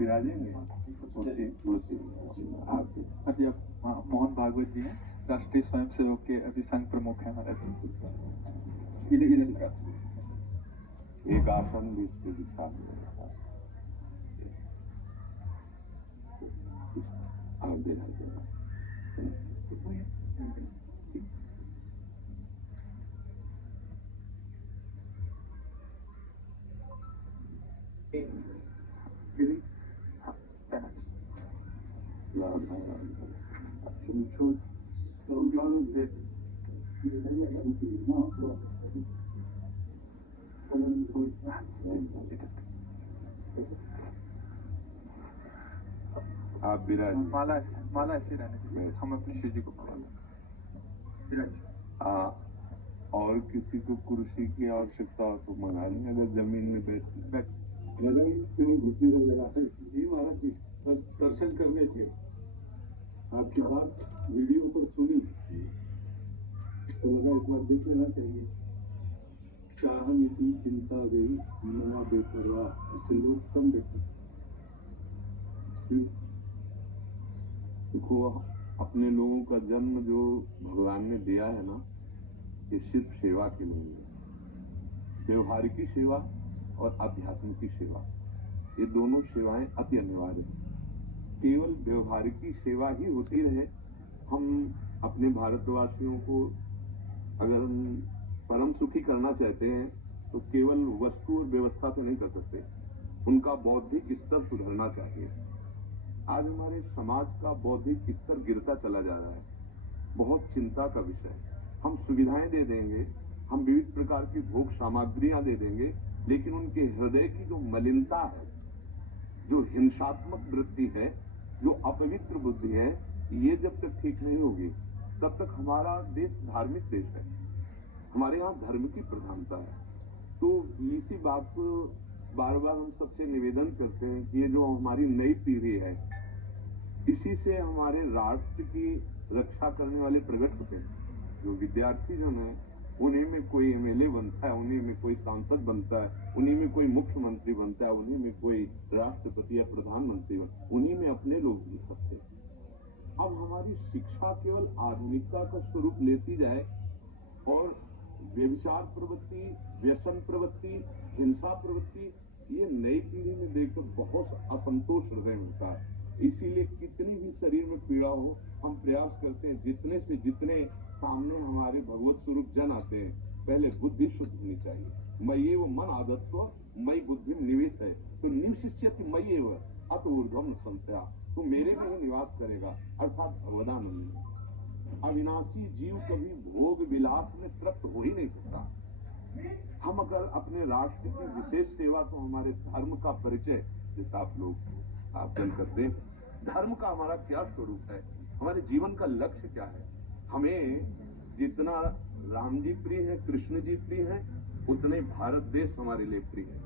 विराजेंगे। अभी अब मोहन भागवत जी हैं, राष्ट्रीय स्वयंसेवक के अभी संघ प्रमुख हैं हमारे। एक आसन भी इसके दिशा में आप विराज। माला ऐसे रहने दीजिए, हम अपनी शिव जी को पकड़। और किसी को कुर्सी की आवश्यकता हो तो मंगा लें, अगर जमीन में बैठ घुटने को लगा जी महाराज जी दर्शन करने थे, आपकी बात वीडियो पर सुनी तो लगा एक बार देख लेना चाहिए। चाहनीति चिंता गई नवा बेपरवाह, इससे लोग कम देखते। देखो, अपने लोगों का जन्म जो भगवान ने दिया है ना, ये सिर्फ सेवा के लिए है। व्यवहारिकी सेवा और आध्यात्म की सेवा, ये दोनों सेवाएं अति अनिवार्य हैं। केवल व्यवहारिकी सेवा ही होती रहे, हम अपने भारतवासियों को अगर परम सुखी करना चाहते हैं तो केवल वस्तु और व्यवस्था से नहीं कर सकते, उनका बौद्धिक स्तर सुधरना चाहिए। आज हमारे समाज का बौद्धिक स्तर गिरता चला जा रहा है, बहुत चिंता का विषय। हम सुविधाएं दे देंगे, हम विविध प्रकार की भोग सामग्रियां दे देंगे, लेकिन उनके हृदय की जो मलिनता है, जो हिंसात्मक वृत्ति है, जो अपवित्र बुद्धि है, ये जब तक ठीक नहीं होगी तब तक हमारा देश धार्मिक देश है, हमारे यहाँ धर्म की प्रधानता है। तो इसी बात को बार बार हम सबसे निवेदन करते हैं कि ये जो हमारी नई पीढ़ी है, इसी से हमारे राष्ट्र की रक्षा करने वाले प्रकट होते हैं। जो विद्यार्थी जन है, उन्हीं में कोई एमएलए बनता है, उन्हीं में कोई सांसद बनता है, उन्हीं में कोई मुख्यमंत्री बनता है, उन्हीं में कोई राष्ट्रपति या प्रधानमंत्री बनता है, उन्हीं में अपने लोग भी सकते हैं। अब हमारी शिक्षा केवल आधुनिकता का स्वरूप लेती जाए और व्यभिचार प्रवृत्ति, व्यसन प्रवृत्ति, हिंसा प्रवृत्ति, ये नई पीढ़ी में देखकर बहुत असंतोष हृदय होता है। इसीलिए कितनी भी शरीर में पीड़ा हो, हम प्रयास करते हैं जितने से जितने सामने हमारे भगवत स्वरूप जन आते हैं, पहले बुद्धि शुद्ध होनी चाहिए। मय्ये वो मन आदत्व मई बुद्धि निवेश है, तो निवशिष्यति मय्ये वो अत ऊर्ध्वम संशया, तो मेरे में ही निवास करेगा, अर्थात भगवदानंद। अविनाशी जीव कभी भोग विलास में तृप्त हो ही नहीं सकता। हम अगर अपने राष्ट्र की विशेष सेवा, तो हमारे धर्म का परिचय, जैसा आप लोग आकलन करते हैं, धर्म का हमारा क्या स्वरूप है, हमारे जीवन का लक्ष्य क्या है। हमें जितना राम जी प्रिय है, कृष्ण जी प्रिय है, उतने भारत देश हमारे लिए प्रिय है।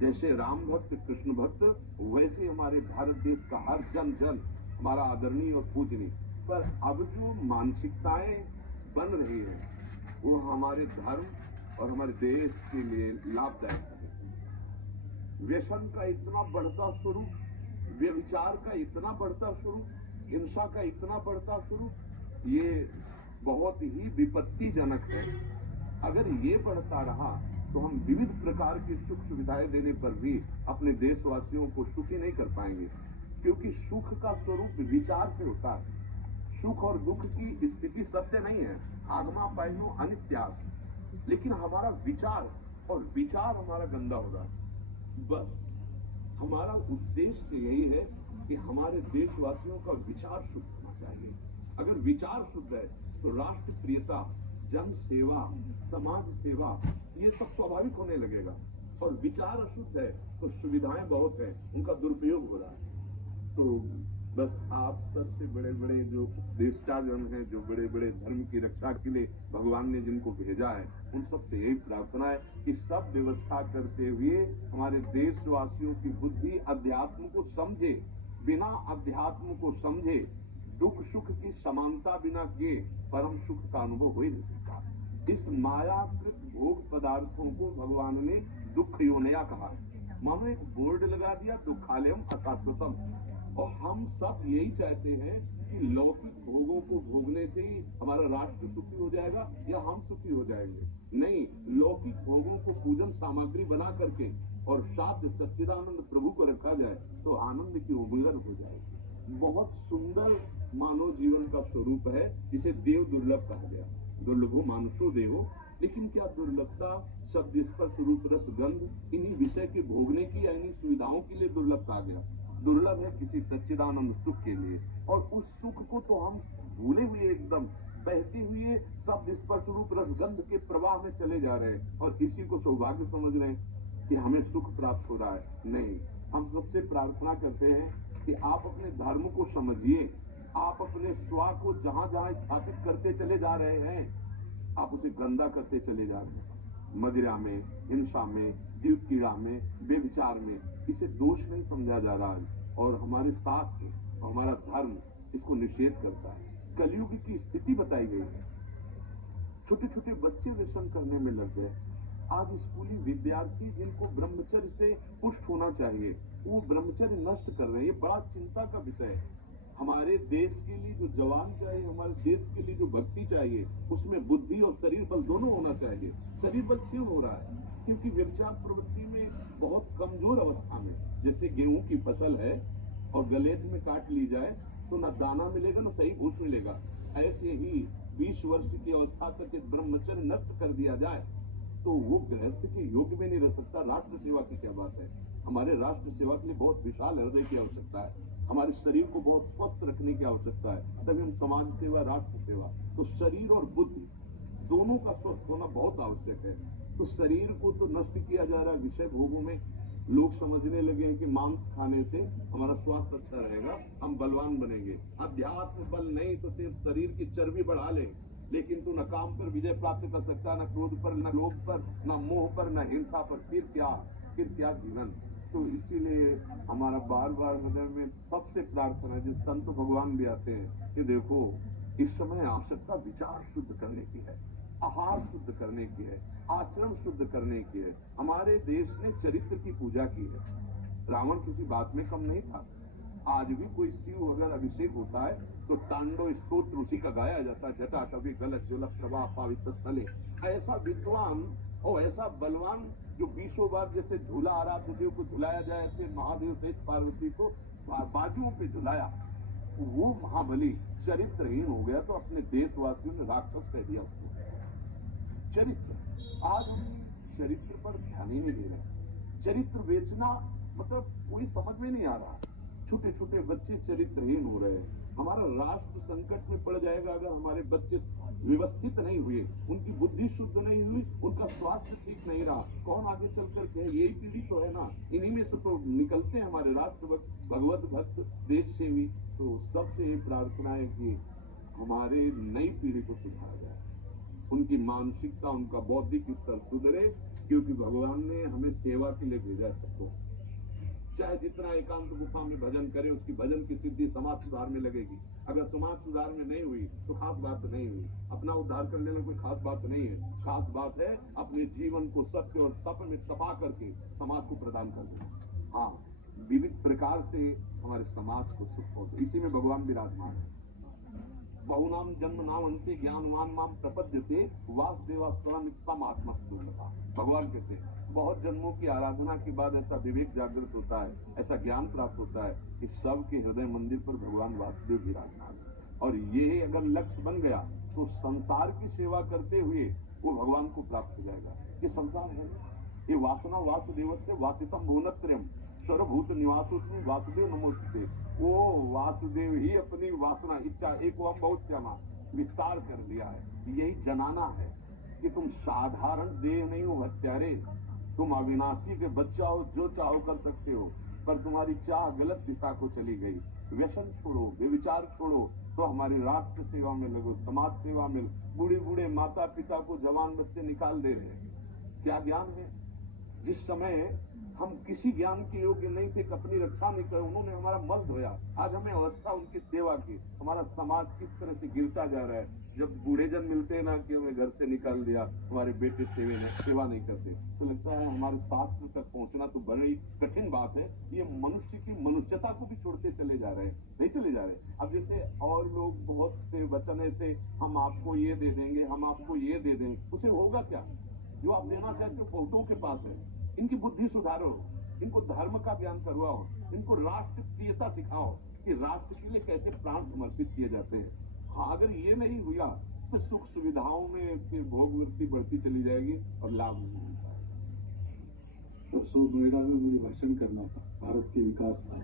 जैसे राम भक्त, कृष्ण भक्त, वैसे हमारे भारत देश का हर जन जन हमारा आदरणीय और पूजनीय। पर अब जो मानसिकताएं बन रही है, वो हमारे धर्म और हमारे देश के लिए लाभदायक है। व्यसन का इतना बढ़ता स्वरूप, व्यभिचार का इतना बढ़ता स्वरूप, हिंसा का इतना बढ़ता स्वरूप, ये बहुत ही विपत्तिजनक है। अगर ये बढ़ता रहा तो हम विविध प्रकार की सुख सुविधाएं देने पर भी अपने देशवासियों को सुखी नहीं कर पाएंगे, क्योंकि सुख का स्वरूप विचार से होता है। सुख और दुख की स्थिति सत्य नहीं है, आगमा पाइनो अनित्यास, लेकिन हमारा विचार और विचार हमारा गंदा हो रहा है। बस हमारा उद्देश्य यही है कि हमारे देशवासियों का विचार शुद्ध होना चाहिए। अगर विचार शुद्ध है तो राष्ट्र प्रियता, जन सेवा, समाज सेवा, ये सब स्वाभाविक होने लगेगा। और विचार अशुद्ध है तो सुविधाएं बहुत है, उनका दुरुपयोग हो रहा है। तो बस आप सबसे बड़े बड़े जो देशजन हैं, जो बड़े बड़े धर्म की रक्षा के लिए भगवान ने जिनको भेजा है, उन सबसे यही प्रार्थना है कि सब व्यवस्था करते हुए हमारे देशवासियों की बुद्धि अध्यात्म को समझे। बिना अध्यात्म को समझे दुख सुख की समानता बिना किए परम सुख का अनुभव हो ही नहीं सकता। इस मायाकृत भोग पदार्थों को भगवान ने दुख योनया कहा है। मानो एक बोर्ड लगा दिया, दुखालयम अशाश्वतम। और हम सब यही चाहते हैं कि लौकिक भोगों को भोगने से ही हमारा राष्ट्र सुखी हो जाएगा या हम सुखी हो जाएंगे। नहीं, लौकिक भोगों को पूजन सामग्री बना करके और शांत सच्चिदानंद प्रभु को रखा जाए तो आनंद की उमंगन हो जाएगी। बहुत सुंदर मानव जीवन का स्वरूप है, जिसे देव दुर्लभ कहा गया। दुर्लभो मानुषो देवो। लेकिन क्या दुर्लभता शब्द स्पर्श रूप रस गंध इन्हीं विषय के भोगने की या इन्हीं सुविधाओं के लिए दुर्लभ कहा गया? दुर्लभ है किसी सच्चिदानंद सुख के लिए। और उस सुख को तो हम भूले हुए एकदम बहते हुए शब्द स्पर्श रूप रस गंध के प्रवाह में चले जा रहे हैं और इसी को सौभाग्य समझ रहे हैं कि हमें सुख प्राप्त हो रहा है। नहीं, हम सबसे प्रार्थना करते हैं कि आप अपने धर्म को समझिए। आप अपने स्वा को जहां जहां स्थापित करते चले जा रहे हैं, आप उसे गंदा करते चले जा रहे हैं। मदिरा में, हिंसा में, जीव कीड़ा में, बेविचार में, इसे दोष नहीं समझा जा रहा है। और हमारे शास्त्र, हमारा धर्म इसको निषेध करता है। कलयुग की स्थिति बताई गई है। छोटे छोटे बच्चे व्यसन करने में लग गए। आज स्कूली विद्यार्थी जिनको ब्रह्मचर्य से पुष्ट होना चाहिए, वो ब्रह्मचर्य नष्ट कर रहे हैं। ये बड़ा चिंता का विषय है। हमारे देश के लिए जो जवान चाहिए, हमारे देश के लिए जो भक्ति चाहिए, उसमें बुद्धि और शरीर बल दोनों होना चाहिए। शरीर बल क्षीण हो रहा है क्योंकि व्यभिचार प्रवृत्ति में बहुत कमजोर अवस्था में, जैसे गेहूं की फसल है और गलेत में काट ली जाए तो न दाना मिलेगा न सही भूस मिलेगा। ऐसे ही 20 वर्ष की अवस्था तक एक ब्रह्मचर्य नष्ट कर दिया जाए तो वो गृहस्थ के योग्य में नहीं रह सकता। राष्ट्र सेवा की क्या बात है? हमारे राष्ट्र सेवा के लिए बहुत विशाल हृदय की आवश्यकता है। हमारे शरीर को बहुत स्वस्थ रखने की आवश्यकता है, तभी हम समाज सेवा, राष्ट्र सेवा। तो शरीर और बुद्धि दोनों का स्वस्थ होना बहुत आवश्यक है। तो शरीर को तो नष्ट किया जा रहा है विषय भोगों में। लोग समझने लगे हैं कि मांस खाने से हमारा स्वास्थ्य अच्छा रहेगा, हम बलवान बनेंगे। अध्यात्म बल नहीं तो सिर्फ शरीर की चर्बी बढ़ा ले, लेकिन तू न काम पर विजय प्राप्त कर सकता, न क्रोध पर, न लोभ पर, न मोह पर, न हिंसा पर। फिर क्या जीवन। तो इसीलिए हमारा बार बार हृदय में सबसे प्रार्थना है, जिस संत भगवान भी आते हैं कि देखो इस समय आवश्यकता विचार शुद्ध करने की है, आहार शुद्ध करने की है, आचरण शुद्ध करने की है। हमारे देश ने चरित्र की पूजा की है। रावण किसी बात में कम नहीं था। आज भी कोई शिव अगर अभिषेक होता है तो तांडव स्तोत्र उसी का गाया जाता है। जटा कवि गलत ज्वलक प्रवाह पावित स्थले। ऐसा विद्वान और ऐसा बलवान जो 20 बार जैसे झूला आ रहा देव को झुलाया जाए, ऐसे महादेव से पार्वती को बाजुओं पे झुलाया, वो महाबली चरित्रहीन हो गया तो अपने देशवासियों ने राक्षस कह दिया उसको। चरित्र, आज हम चरित्र पर ध्यान ही नहीं दे रहे। चरित्र बेचना मतलब कोई समझ में नहीं आ रहा। छोटे छोटे बच्चे चरित्रहीन हो रहे हैं। हमारा राष्ट्र संकट में पड़ जाएगा अगर हमारे बच्चे व्यवस्थित नहीं हुए, उनकी बुद्धि शुद्ध नहीं हुई, उनका स्वास्थ्य ठीक नहीं रहा। कौन आगे चल कर के? यही पीढ़ी तो है ना, इन्हीं में से तो निकलते हैं हमारे राष्ट्र भक्त, भगवत भक्त, देश सेवी। तो सबसे ये प्रार्थना है कि हमारे नई पीढ़ी को सुधारा जाए, उनकी मानसिकता, उनका बौद्धिक स्तर सुधरे, क्योंकि भगवान ने हमें सेवा के लिए भेजा सबको। चाहे जितना एकांत गुफा में भजन करे, उसकी भजन की सिद्धि समाज सुधार में लगेगी। अगर समाज सुधार में नहीं हुई तो खास बात नहीं हुई। अपना उद्धार करने में कोई खास बात नहीं है। खास बात है अपने जीवन को सत्य और तप में तपा करके समाज को प्रदान कर देना। हाँ, विविध प्रकार से हमारे समाज को सुख पहुंचे, इसी में भगवान विराजमान है। बहुनाम जन्म नाम अंते ज्ञानवान माम प्रपद्यते वासुदेवा स्वयं आत्मस्तुल्यता। भगवान कहते हैं बहुत जन्मों की आराधना के बाद ऐसा विवेक जागृत होता है, ऐसा ज्ञान प्राप्त होता है कि सबके हृदय मंदिर पर भगवान वासुदेव विराजमान है। और ये अगर लक्ष्य बन गया तो संसार की सेवा करते हुए वो भगवान को प्राप्त हो जाएगा। ये संसार है, ये वासना वासुदेव से वासितम भुवनत्रयम् सर्वभूत निवासोस्मि वासुदेव नमोस्तुते। वो वासुदेव ही अपनी वासना, इच्छा, एक ओम बहुत श्यामा विस्तार कर दिया है। यही जनाना है कि तुम साधारण देह नहीं हो हत्यारे, तुम अविनाशी के बच्चा हो, जो चाहो कर सकते हो, पर तुम्हारी चाह गलत दिशा को चली गई। व्यसन छोड़ो, व्यभिचार छोड़ो, तो हमारी राष्ट्र सेवा में लगो, समाज सेवा में। बूढ़े बूढ़े माता पिता को जवान बच्चे निकाल दे रहे हैं। क्या ज्ञान है? जिस समय हम किसी ज्ञान के योग्य नहीं थे कि अपनी रक्षा नहीं करे, उन्होंने हमारा मल धोया। आज हमें अवस्था उनकी सेवा की। हमारा समाज किस तरह से गिरता जा रहा है। जब बूढ़े जन मिलते हैं ना कि हमें घर से निकाल दिया, हमारे बेटे सेवा नहीं करते, तो लगता है हमारे शास्त्र तक पहुंचना तो बड़ी कठिन बात है। ये मनुष्य की मनुष्यता को भी छोड़ते चले जा रहे हैं, नहीं चले जा रहे। अब जैसे और लोग बहुत से वचन ऐसे, हम आपको ये दे देंगे, हम आपको ये दे देंगे, उसे होगा क्या? जो आप देना चाहते हो बहुतों के पास है। इनकी बुद्धि सुधारो, इनको धर्म का ज्ञान करवाओ, इनको राष्ट्र प्रियता सिखाओ कि राष्ट्र के लिए कैसे प्राण समर्पित किए जाते हैं। हाँ, अगर ये नहीं हुआ तो सुख सुविधाओं में फिर भोगवृत्ति बढ़ती चली जाएगी और लाभ नहीं मिलता है। परसों नोएडा में मुझे भाषण करना था, भारत के विकास का,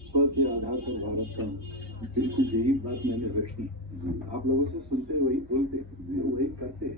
स्व के आधार पर भारत का, बिल्कुल यही बात मैंने रखी। आप लोगों से सुनते वही बोलते, वही करते,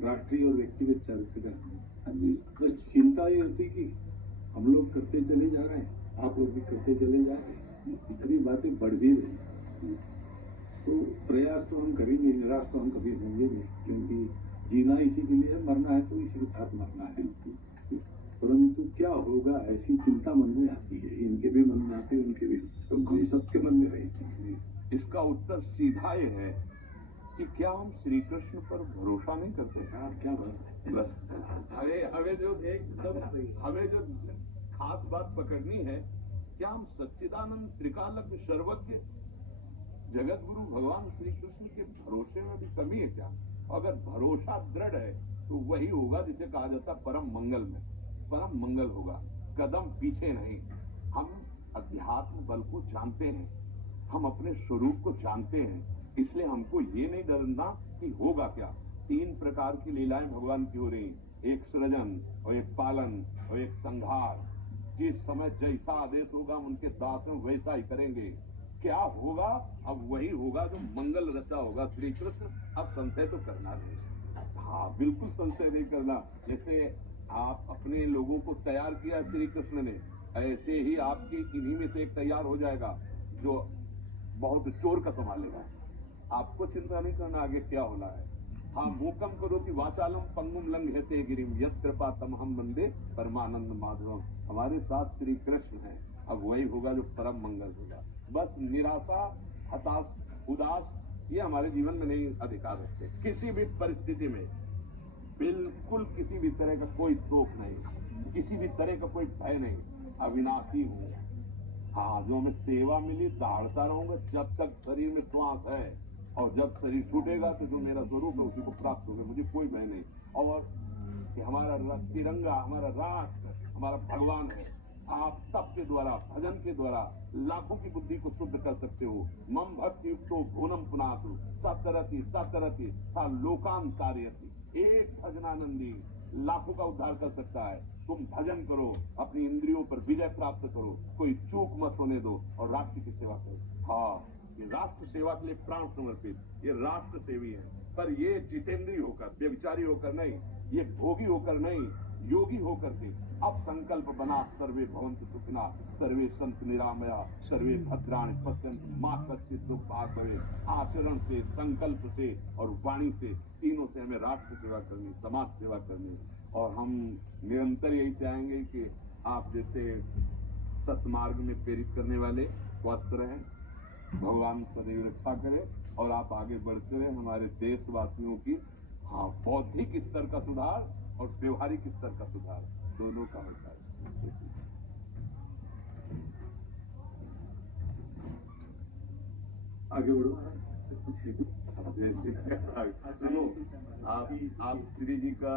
राष्ट्रीय और व्यक्तिगत चरित्र का। बस चिंता ये होती कि हम लोग करते चले जा रहे हैं, आप लोग भी करते चले जा रहे हैं, इतनी बातें बढ़ भी रही। तो प्रयास तो हम करेंगे, निराश तो हम कभी होंगे नहीं, क्योंकि जीना इसी के लिए है, मरना है तो इसी के साथ मरना है। परंतु क्या होगा, ऐसी चिंता मन में आती है, इनके भी मन में आती है, उनके भी, सबके मन में रहती है। इसका उत्तर सीधा ये है कि क्या हम श्री कृष्ण पर भरोसा नहीं करते? क्या बात है। बस हमें जो खास बात पकड़नी है, क्या हम सच्चिदानंद त्रिकालज्ञ सर्वज्ञ जगत गुरु भगवान श्री कृष्ण के भरोसे में भी कमी है क्या? अगर भरोसा दृढ़ है तो वही होगा जिसे कहा जाता परम मंगल में। परम मंगल होगा, कदम पीछे नहीं। हम अध्यात्म बल को जानते हैं, हम अपने स्वरूप को जानते हैं, इसलिए हमको ये नहीं डरना कि होगा क्या। 3 प्रकार की लीलाएं भगवान की हो रही, एक सृजन और एक पालन और एक संहार। जिस समय जैसा आदेश होगा हम उनके दास में वैसा ही करेंगे। क्या होगा? अब वही होगा जो मंगल रचा होगा श्री कृष्ण। अब संशय तो करना नहीं। हाँ, बिल्कुल संशय नहीं करना। जैसे आप अपने लोगों को तैयार किया श्री कृष्ण ने, ऐसे ही आपकी इन्हीं में से एक तैयार हो जाएगा जो बहुत चोर का संभालेगा। आपको चिंता नहीं करना आगे क्या होना है। हाँ, मूकम करोति वाचालम पंगुम लंघयते गिरिम यत् कृपा तमहम वंदे परमानंद माधवम। हमारे साथ श्री कृष्ण है। अब वही होगा जो परम मंगल होगा। बस निराशा, हताश, उदास ये हमारे जीवन में नहीं अधिकार रखते। किसी भी परिस्थिति में बिल्कुल किसी भी तरह का कोई शोक नहीं, किसी भी तरह का कोई भय नहीं। अविनाशी हूँ। हाँ, जो हमें सेवा मिली दहाड़ता रहूंगा जब तक शरीर में श्वास है, और जब शरीर छूटेगा तो जो मेरा स्वरूप है उसी को प्राप्त होगा। मुझे कोई भय नहीं। और कि हमारा तिरंगा, हमारा राष्ट्र, हमारा भगवान है। आप तप के द्वारा, भजन के द्वारा लाखों की बुद्धि को शुद्ध कर सकते हो। मम भक्ति युक्तो भूनम पुनातु सतरति सतरति सा लोकान तारयति। एक भजनानंदी लाखों का उद्धार कर सकता है। तुम भजन करो, अपनी इंद्रियों पर विजय प्राप्त करो, कोई चूक मत होने दो और राष्ट्र की सेवा करो। हाँ, ये राष्ट्र सेवा के लिए प्राण समर्पित, ये राष्ट्र सेवी है। पर ये जितेंद्रीय होकर, व्यभिचारी होकर नहीं, ये भोगी होकर नहीं, योगी होकर के। अब संकल्प बना, सर्वे भवन्तु सुखिनः, सर्वे सन्तु निरामया, सर्वे भद्राणि पश्यन्तु मा कश्चित् दुःखभाग् भवेत्। आचरण से, संकल्प से और वाणी से, तीनों से हमें राष्ट्र सेवा करनी, समाज सेवा करनी। और हम निरंतर यही चाहेंगे कि आप जैसे सत्मार्ग में प्रेरित करने वाले स्वस्थ रहें, भगवान सदैव रक्षा करे और आप आगे बढ़ते रहे। हमारे देशवासियों की हाँ बौद्धिक स्तर का सुधार और व्यवहारिक स्तर का सुधार दोनों का होता है। आगे बढ़ो। जैसे सुनो, आप श्री जी का